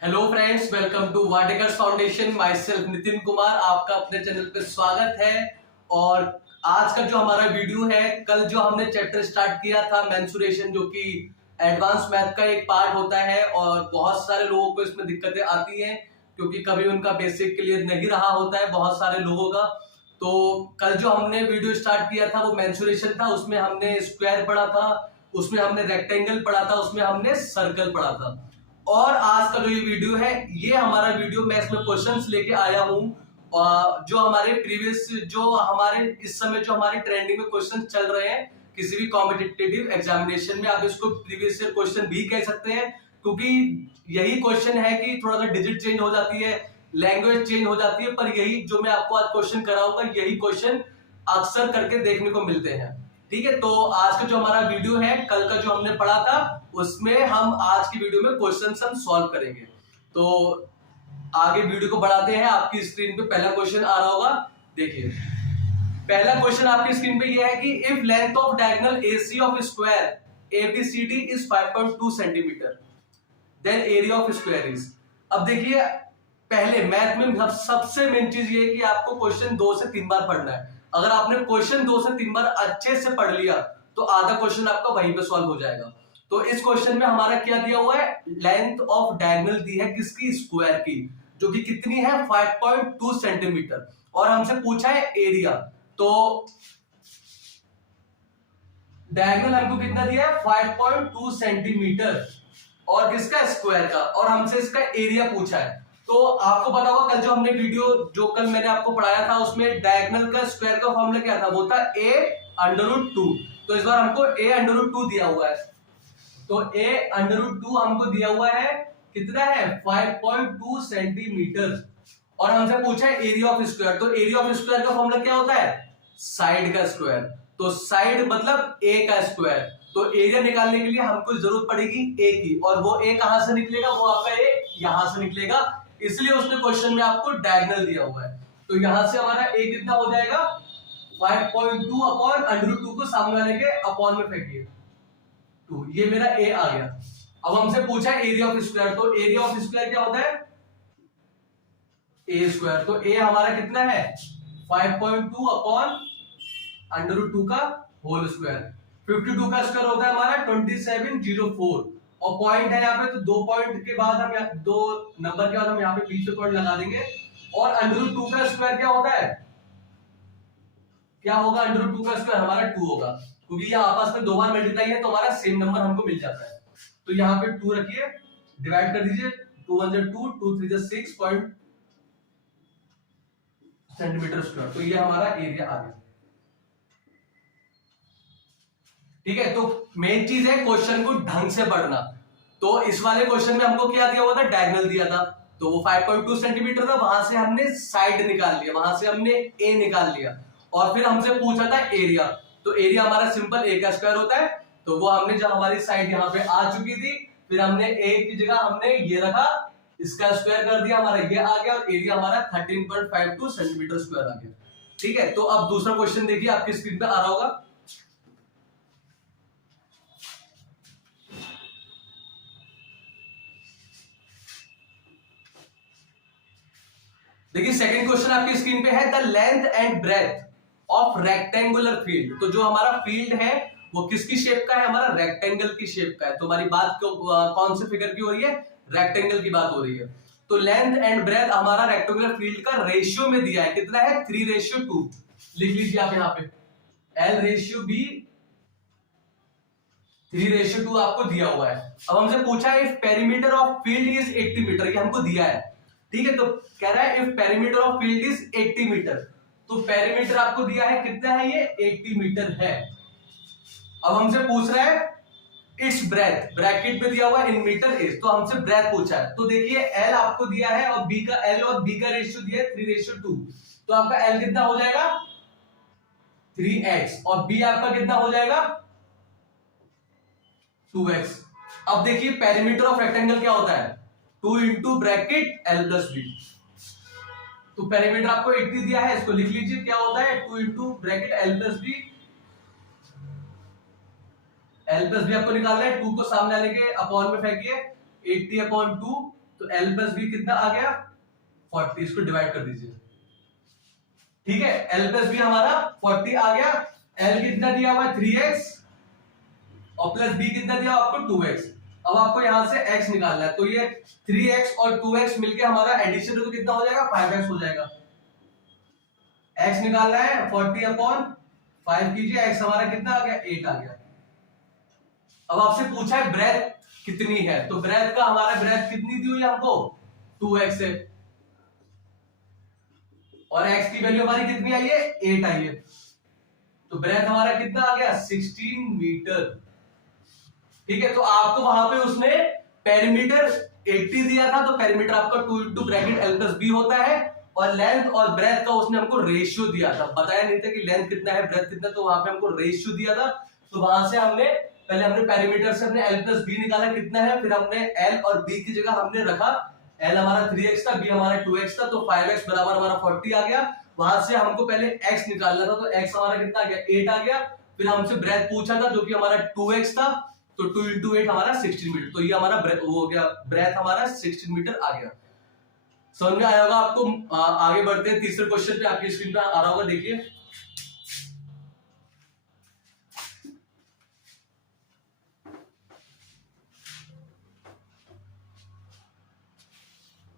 Hello friends, welcome to Watekar's foundation. Myself Nitin Kumar, आपका अपने channel पे स्वागत है। और आज का जो हमारा वीडियो है, कल जो हमने चैप्टर स्टार्ट किया था मेंसुरेशन, जो कि एडवांस मैथ का एक पार्ट होता है और बहुत सारे लोगों को इसमें दिक्कतें आती हैं क्योंकि कभी उनका बेसिक क्लियर नहीं रहा होता है बहुत सारे लोगों का। तो कल जो हमने वीडियो स्टार्ट किया था वो मेंसुरेशन था। उसमें हमने स्क्वायर पढ़ा था, उसमें हमने रेक्टेंगल पढ़ा था, उसमें हमने सर्कल पढ़ा था। और आज का जो ये वीडियो है, ये हमारा वीडियो मैं इसमें क्वेश्चंस लेके आया हूँ जो हमारे प्रीवियस, जो हमारे इस समय जो हमारे ट्रेंडिंग में क्वेश्चंस चल रहे हैं किसी भी कॉम्पिटिटिव एग्जामिनेशन में। आप इसको प्रीवियस ईयर क्वेश्चन भी कह सकते हैं क्योंकि यही क्वेश्चन है कि थोड़ा सा डिजिट चेंज हो जाती है, लैंग्वेज चेंज हो जाती है, पर यही जो मैं आपको आज क्वेश्चन कराऊंगा यही क्वेश्चन अक्सर करके देखने को मिलते हैं। ठीक है, तो आज का जो हमारा वीडियो है, कल का जो हमने पढ़ा था उसमें हम आज की वीडियो में क्वेश्चन हम सॉल्व करेंगे। तो आगे वीडियो को बढ़ाते हैं। आपकी स्क्रीन पे पहला क्वेश्चन आ रहा होगा, देखिए। पहला क्वेश्चन आपकी स्क्रीन पे ये है कि if length of diagonal AC of square ABCD is 5.2 centimetre then area of square is. अब देखिए, पहले मैथ में सबसे मेन चीज ये है कि आपको क्वेश्चन 2 से 3 बार पढ़ना है। अगर आपने क्वेश्चन 2 से 3 बार अच्छे से पढ़ लिया तो आधा क्वेश्चन आपका वहीं पे सॉल्व हो जाएगा। तो इस क्वेश्चन में हमारा क्या दिया हुआ है, लेंथ ऑफ डायगोनल दी है किसकी, स्क्वायर की, जो कि कितनी है 5.2 सेंटीमीटर। और हमसे पूछा है एरिया, तो डायगोनल हमको कितना दिया है 5.2 सेंटीमीटर और किसका, स्क्वायर का, और हमसे इसका एरिया पूछा है। तो आपको पता होगा कल जो हमने वीडियो जो कल मैंने आपको पढ़ाया था उसमें डायगोनल का स्क्वायर का फॉर्मूला क्या था, वो था a√2। तो इस बार हमको a√2 दिया हुआ है, तो a√2 हमको दिया हुआ है, कितना है 5.2 सेंटीमीटर। और हमसे पूछा है एरिया ऑफ स्क्वायर, तो एरिया ऑफ स्क्वायर का फॉर्मूला क्या होता है, साइड का स्क्वायर। तो साइड मतलब a का स्क्वायर। तो एरिया निकालने के लिए हमको जरूरत पड़ेगी a की, और वो a कहां से निकलेगा, वो आपका a यहां से निकलेगा, इसलिए उसने क्वेश्चन में आपको डायगोनल दिया हुआ है। तो यहां से हमारा a कितना हो जाएगा 5.2 अपॉन √2 को सामने वाले के अपॉन में फेंकिए 2, ये मेरा a आ गया। अब हमसे पूछा है एरिया ऑफ स्क्वायर, तो एरिया ऑफ स्क्वायर क्या होता है a स्क्वायर। तो a हमारा कितना है 5.2 अपॉन √2 का होल स्क्वायर। 52 का स्क्वायर होता है हमारा 2704, और पॉइंट है यहाँ पे, तो 2 पॉइंट के बाद हम दो नंबर के बाद हम यहाँ पे बीच में पॉइंट लगा देंगे। और √2 का स्क्वायर क्या होता है, क्या होगा √2 का स्क्वायर हमारा 2 होगा, क्योंकि ये आपस में 2 बार मल्टीप्लाई है तो हमारा सेम नंबर हमको मिल जाता है। तो यहाँ पे 2 रखिए, डिवाइड कर दीजिए, 2 1 2, 2 3 6 पॉइंट सेंटीमीटर स्क्वायर। तो ये हमारा एरिया आ गया। ठीक है, तो मेन चीज है क्वेश्चन को ढंग से पढ़ना। तो इस वाले क्वेश्चन में हमको क्या दिया हुआ था, डायगोनल दिया था, तो वो 5.2 सेंटीमीटर था, वहां से हमने साइड निकाल लिया, वहां से हमने a निकाल लिया, और फिर हमसे पूछा था एरिया। तो एरिया हमारा सिंपल a का स्क्वायर होता है, तो वो हमने जब हमारी साइड यहाँ पे आ चुकी थी, फिर हमने a की जगह हमने ये रखा, इसका स्क्वायर कर दिया, हमारा ये आ गया, और एरिया हमारा 13.52 सेंटीमीटर स्क्वायर आ गया। ठीक है, तो अब दूसरा क्वेश्चन देखिए, आपकी स्क्रीन पे आ रहा होगा। देखिए, सेकंड क्वेश्चन आपकी स्क्रीन पे है, the length and breadth of rectangular field. तो जो हमारा फील्ड है वो किसकी शेप का है, हमारा रेक्टेंगल की शेप का है। तो हमारी बात कौन से फिगर की हो रही है, रेक्टेंगल की बात हो रही है। तो लेंथ एंड ब्रेथ हमारा रेक्टेंगुलर फील्ड का रेशियो में दिया है, कितना है 3:2। लिख लीजिए आप यहाँ पे L/B 3:2 आपको दिया हुआ है। अब हमसे पूछा है if perimeter of field is 80 metre, ये हमको दिया है। ठीक है, तो कह रहा है if perimeter of field is 80 metre, तो पेरीमीटर आपको दिया है, कितना है ये 80 मीटर है। अब हमसे पूछ रहा है इट्स ब्रेथ, ब्रैकेट में दिया हुआ है इन मीटर इज, तो हमसे ब्रेथ पूछा है। तो देखिए L आपको दिया है और B का L और B का रेशियो दिया है 3:2, तो आपका L कितना हो जाएगा 3x, और B आपका कितना हो जाएगा 2x। अब देखिए पेरीमीटर ऑफ रेक्टेंगल क्या होता है, 2 इंटू ब्रैकेट L+B। तो पेरीमीटर आपको 80 दिया है, इसको लिख लीजिए क्या होता है 2 इंटू ब्रैकेट L+B। L+B आपको निकालना है, 2 को सामने आने के अपॉन में फेंकिए, 80/2, तो L प्लस बी कितना आ गया 40, इसको डिवाइड कर दीजिए। ठीक है, L प्लस बी हमारा 40 आ गया। L कितना दिया हुआ है 3x और प्लस b कितना दिया आपको 2x। अब आपको यहां से x निकालना है, तो ये 3x और 2x मिलके हमारा एडिशन तो कितना हो जाएगा 5x हो जाएगा। x निकालना है 40/5 कीजिए, x हमारा कितना आ गया 8 आ गया। अब आपसे पूछा है ब्रेथ कितनी है, तो ब्रेथ का हमारा ब्रेथ कितनी दी हुई है हमको 2x है और x की वैल्यू हमारी कितनी आई है 8 आई है, तो ब्रेथ हमारा कितना आ गया 16 मीटर। ठीक है, तो आपको वहां पे उसने पेरीमीटर 80 दिया था, तो पेरीमीटर आपका 2 into bracket L plus B होता है और लेंथ और ब्रेथ का उसने हमको रेशियो दिया था, बताया नहीं था कि लेंथ कितना है ब्रेथ कितना, तो वहां पे हमको रेशियो दिया था। तो वहां से हमने पहले पेरीमीटर से हमने L प्लस बी निकाला कितना है, फिर हमने L और B की जगह हमने रखा L हमारा 3x था, B हमारा 2x था, तो 5x बराबर हमारा 40 आ गया। वहां से हमको पहले x निकालना था, तो x हमारा कितना आ गया 8 आ गया। फिर हमसे ब्रेथ पूछा था जो कि हमारा 2x था, तो 2 इंटू 8 हमारा 16 मीटर, तो ये हमारा वो हो गया ब्रेथ हमारा 16 मीटर आ गया। समझ में आया होगा आपको। आगे बढ़ते हैं तीसरे क्वेश्चन पे, आपकी स्क्रीन पे आ रहा होगा, देखिए।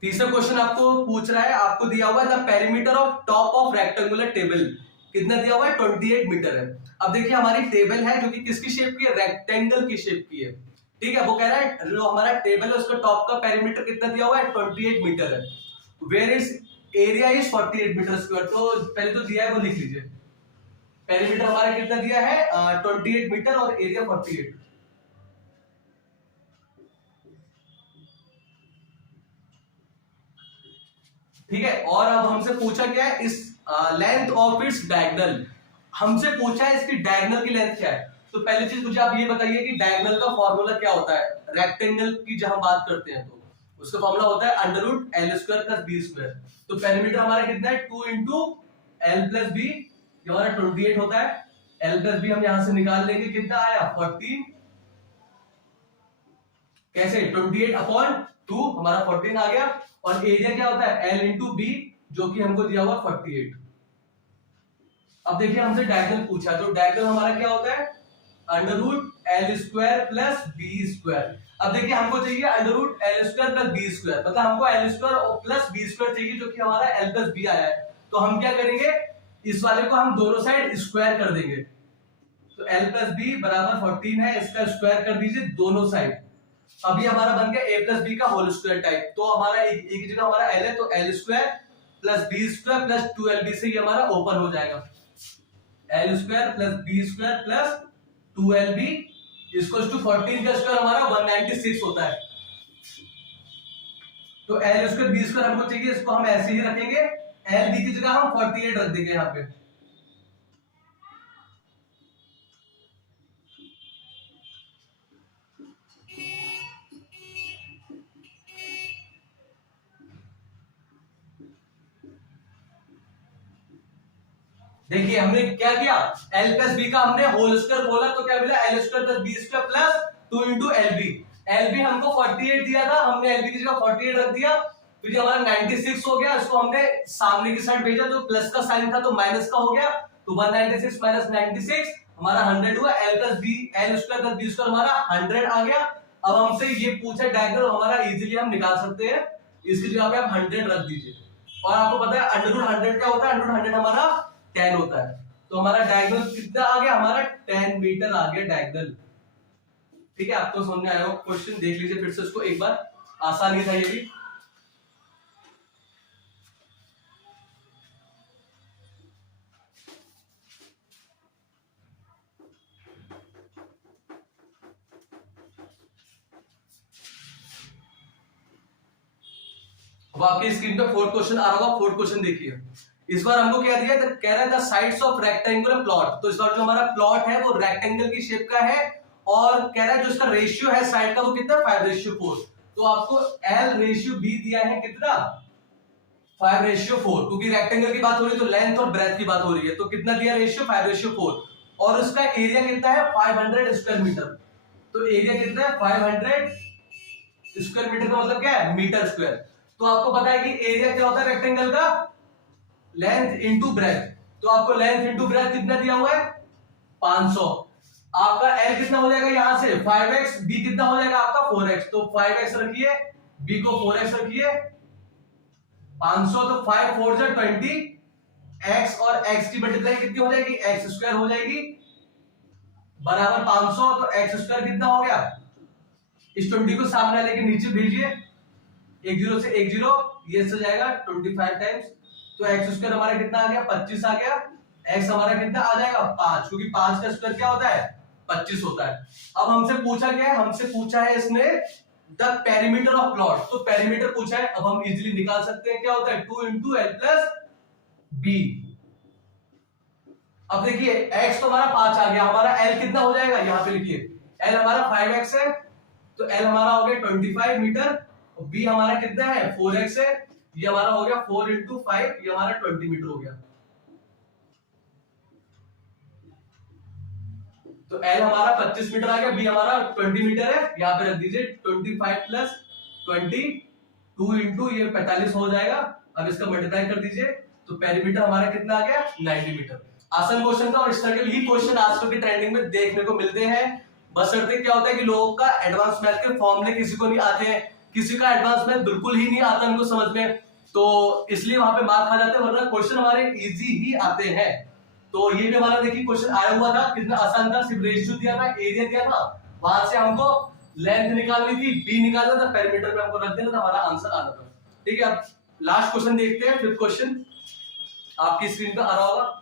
तीसरा क्वेश्चन आपको पूछ रहा है, आपको दिया हुआ है the perimeter of top of rectangular table, कितना दिया हुआ है 28 मीटर है। अब देखिए हमारी टेबल है जो कि किसकी शेप की है, रेक्टेंगल की शेप की है। ठीक है, वो कह रहा है जो हमारा टेबल है उसका टॉप का पेरीमीटर कितना दिया हुआ है 28 मीटर है, where is area is 48 metre square. तो पहले तो दिया है वो लिख लीजिए, पेरीमीटर हमारा कितना दिया है 28 मीटर और एरिया 48। ठीक है, और अब हमसे पूछा क्या है इस लेंथ ऑफ इट्स डायगोनल, हमसे पूछा है इसकी डायगोनल की लेंथ क्या है। तो पहली चीज मुझे आप ये बताइए कि डायगोनल का फॉर्मूला क्या होता है, रेक्टेंगल की जब हम बात करते हैं तो उसका फॉर्मूला होता है under root L square plus B square. तो पेरीमीटर हमारा कितना है 2 इंटू एल प्लस बी, ये हमारा 28 होता है। एल प्लस बी हम यहां से निकाल लेंगे, कितना आया 40, कैसे 28/2 हमारा 14 आ गया। और एरिया क्या होता है एल इंटू बी, जो कि हमको दिया हुआ 48। अब देखिए हमसे डायगोनल पूछा, तो डायगोनल हमारा क्या होता है under root L square plus B square. अब देखिए हमको चाहिए under root L square plus B square, मतलब हमको L square plus B square चाहिए, जो कि हमारा एल प्लस बी आया है। तो हम क्या करेंगे, इस वाले को हम दोनों साइड स्क्वायर कर देंगे। तो एल प्लस बी बराबर 14 है, इसका स्क्वायर कर दीजिए दोनों साइड। अभी हमारा बन गया ए प्लस बी का होल स्क्वायर टाइप। तो हमारा एक जगह हमारा एल है, तो L square plus B square plus 2lb से ये हमारा ओपन हो जाएगा। L square plus B square plus 2lb equals to 14 का स्क्वायर हमारा 196 होता है। तो एल स्क्वायर बी स्क्वायर हमको चाहिए, इसको हम ऐसे ही रखेंगे, एल बी की जगह हम 48 रख देंगे यहाँ पे। देखिए हमने क्या किया, एल प्लस बी का हमने होल स्क्वायर बोला, तो क्या मिला L square plus B square plus 2 into LB. LB हमको 48 दिया था, हमने एलबी की जगह 48 रख दिया, फिर हमारा 96 हो गया, इसको हमने सामने की साइड भेजा, तो प्लस का साइन था तो माइनस का हो गया, तो 196 माइनस 96 हमारा 100 हुआ। L plus B L square plus B square हमारा 100 आ गया। अब हमसे ये पूछा डायगोनल हमारा इजीली हम निकाल सकते हैं, इसकी जगह पे आप 100 रख दीजिए। और आपको पता है अंडर रूट 100 क्या होता है, अंडर रूट 100 हमारा 10 होता है। तो हमारा डायगोनल कितना आ गया, हमारा 10 मीटर आ गया डायगोनल। ठीक है, आपको समझ में आया होगा। क्वेश्चन देख लीजिए फिर से इसको एक बार, आसान ही था ये भी। अब आपकी स्क्रीन पे फोर्थ क्वेश्चन आ रहा होगा, फोर्थ क्वेश्चन देखिए। इस बार हमको क्या दिया, कह रहा है the sides of rectangular plot. तो इस बार जो हमारा प्लॉट है वो रेक्टेंगल की शेप का है, और कह रहा है जो इसका रेशियो है साइड का वो कितना 5:4। तो आपको L रेशियो B दिया है कितना 5:4, क्योंकि रेक्टेंगल की बात हो रही है तो लेंथ और ब्रेथ की बात हो रही है, तो कितना दिया रेशियो 5:4। और उसका एरिया कितना है 500 स्क्वायर मीटर। तो एरिया कितना है 500 स्क्वायर मीटर का मतलब क्या है, मीटर स्क्वायर। तो आपको पता है कि एरिया क्या होता है रेक्टेंगल का, लेंथ इंटू ब्रेथ। तो आपको लेंथ इंटू ब्रेथ कितना दिया हुआ है, 500। आपका L कितना हो जाएगा यहां से 5x, B कितना हो जाएगा आपका 4x। तो 5x रखिए, B को 4x रखिए, 500 तो 5 4 जा 20, x और x की मल्टीप्लाई कितनी हो जाएगी, x स्क्वायर हो जाएगी बराबर 500। तो x स्क्वायर कितना हो गया, इस 20 को सामने लेके नीचे भेजिए, 10 से 10 ये से जाएगा 25 टाइम्स। तो x स्क्वायर हमारा कितना आ गया, 25 आ गया। x हमारा कितना आ जाएगा 5, क्योंकि 5 का स्क्वायर क्या होता है, 25 होता है। अब हमसे पूछा क्या है, हमसे पूछा है इसने द पेरीमीटर ऑफ प्लॉट। तो पेरीमीटर पूछा है, अब हम इजीली निकाल सकते हैं, क्या होता है 2 इंटू एल प्लस बी। अब देखिए x तो हमारा 5 आ गया, हमारा l कितना हो जाएगा, यहां पे लिखिए l हमारा 5x है, तो l हमारा हो गया 25 मीटर, और b हमारा कितना है 4x है, ये हमारा हो गया 4 इंटू 5, ये हमारा 20 मीटर हो गया। तो L हमारा 25 मीटर आ गया, B हमारा 20 मीटर है, यहाँ पे रख दीजिए 25 प्लस 20, 2 इंटू ये 45 हो जाएगा। अब इसका मल्टीप्लाई कर दीजिए, तो पेरीमीटर हमारा कितना आ गया 90 मीटर। आसान क्वेश्चन था, और इस तरह के ही क्वेश्चन आजकल की ट्रेंडिंग में देखने को मिलते हैं। बशर्ते क्या होता है कि लोगों का एडवांस मैथ के फॉर्मूले किसी को नहीं आते हैं, किसी का एडवांस मैथ बिल्कुल ही नहीं आता उनको समझ में, तो इसलिए वहां पे मार्क खा जाते हैं, वरना क्वेश्चन हमारे इजी ही आते हैं। तो ये भी हमारा देखिए क्वेश्चन आया हुआ था, कितना आसान था, सिर्फ रेशियो दिया था, एरिया दिया था, वहां से हमको लेंथ निकालनी थी, बी निकालना था, पेरीमीटर में हमको रख देना था, हमारा आंसर आना था। ठीक है, अब लास्ट क्वेश्चन देखते हैं, फिफ्थ क्वेश्चन आपकी स्क्रीन पे आ रहा होगा।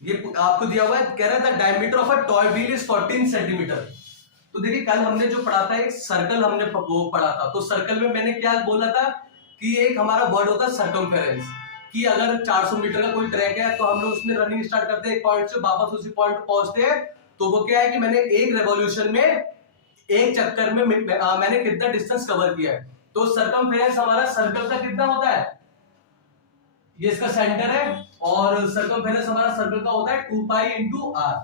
ये आपको दिया हुआ है, कह रहा था diameter of a toy wheel is 14 centimetre. तो देखिए कल हमने जो पढ़ा था, एक सर्कल हमने वो पढ़ा था, तो सर्कल में मैंने क्या बोला था कि एक हमारा वर्ड होता है सर्कमफेरेंस, कि अगर 400 मीटर का कोई ट्रैक है तो हम लोग उसमें रनिंग स्टार्ट करते हैं एक पॉइंट से, वापस उसी पॉइंट पे पहुंचते हैं, तो वो क्या है कि मैंने एक रेवोल्यूशन में, एक चक्कर में मैंने कितना डिस्टेंस कवर किया है। तो सर्कमफेरेंस हमारा सर्कल का कितना होता है, ये इसका सेंटर है, और सर्कमफेरेंस हमारा सर्कल का होता है 2 पाई इंटू आर।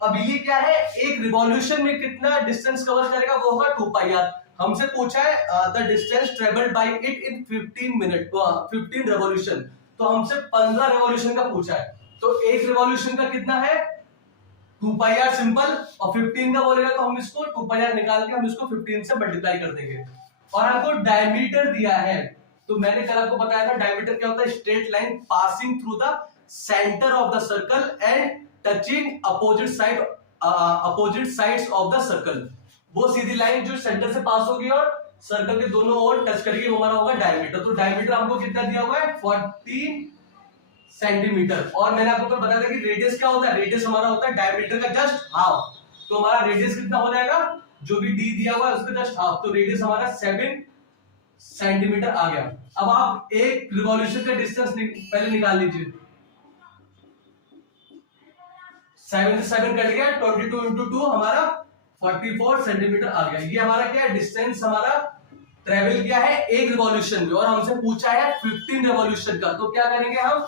अब ये क्या है, एक रिवॉल्यूशन में कितना डिस्टेंस कवर करेगा, वो होगा 2 पाई आर। हमसे पूछा है the distance travelled by it in 15 minute, 15 revolution, तो हमसे 15 रेवोल्यूशन का पूछा है। तो एक रेवोल्यूशन का कितना है 2 पाई आर सिंपल, और 15 का बोलेगा तो हम इसको 2 पाई आर निकाल के हम इसको 15 से मल्टीप्लाई कर देंगे। और हमको डायमीटर दिया है, तो मैंने कल आपको बताया था डायमीटर क्या होता है, straight line passing through the centre of the circle and touching opposite sides of the circle. वो सीधी लाइन जो सेंटर से पास होगी और सर्कल के दोनों ओर टच करेगी, वो हमारा होगा डायमीटर। तो डायमीटर हमको कितना दिया हुआ है 14 सेंटीमीटर। और मैंने आपको बताया था कि रेडियस क्या होता है, रेडियस हमारा होता है डायमीटर का जस्ट हाफ। तो हमारा रेडियस कितना हो जाएगा, जो भी डी दिया हुआ है उसका जस्ट हाफ, तो रेडियस हमारा 7 सेंटीमीटर आ गया। अब आप एक रिवॉल्यूशन का डिस्टेंस पहले निकाल लीजिए, 7 से 7 कट गया, 22 इंटू 2 हमारा 44 सेंटीमीटर आ गया। ये हमारा क्या है, डिस्टेंस हमारा ट्रेवल किया है एक रिवॉल्यूशन में, और हमसे पूछा है 15 रिवॉल्यूशन का। तो क्या करेंगे हम,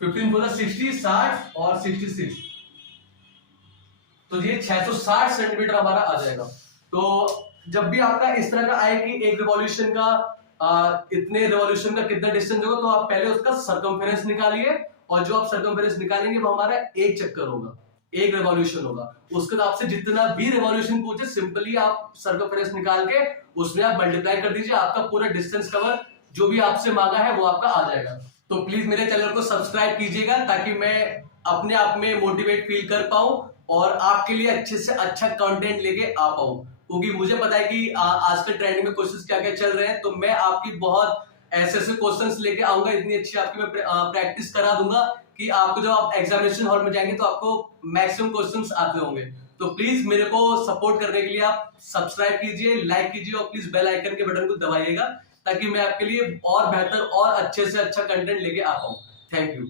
15 बोला 60, 60 और 66, तो ये 660 सेंटीमीटर हमारा आ जाएगा। तो जब भी आपका इस तरह का आए कि एक रिवॉल्यूशन का इतने रिवॉल्यूशन का कितना डिस्टेंस होगा, तो आप पहले उसका सर्कमफेरेंस निकालिए, और जो आप सर्कमफेरेंस निकालेंगे वो हमारा एक चक्कर होगा, एक रिवॉल्यूशन होगा। उसके बाद आपसे जितना भी रिवॉल्यूशन पूछे, सिंपली आप सर्कमफेरेंस निकाल के उसमें आप मल्टीप्लाई कर दीजिए, आपका पूरा डिस्टेंस कवर जो भी आपसे मांगा है वो आपका आ जाएगा। तो प्लीज मेरे चैनल को सब्सक्राइब कीजिएगा, ताकि मैं अपने आप में मोटिवेट फील कर पाऊं और आपके लिए अच्छे से अच्छा कंटेंट लेके आ पाऊं, क्योंकि मुझे पता है कि आजकल ट्रेंडिंग में क्वेश्चंस क्या क्या चल रहे हैं, तो मैं आपकी बहुत ऐसे ऐसे क्वेश्चंस लेके आऊंगा, इतनी अच्छी आपकी मैं प्रैक्टिस करा दूंगा कि आपको जब आप एग्जामिनेशन हॉल में जाएंगे तो आपको मैक्सिमम क्वेश्चंस आते होंगे। तो प्लीज मेरे को सपोर्ट करने के लिए आप सब्सक्राइब कीजिए, लाइक कीजिए, और प्लीज बेल आइकन के बटन को दबाइएगा, ताकि मैं आपके लिए और बेहतर और अच्छे से अच्छा कंटेंट लेके आ पाऊं। Thank you.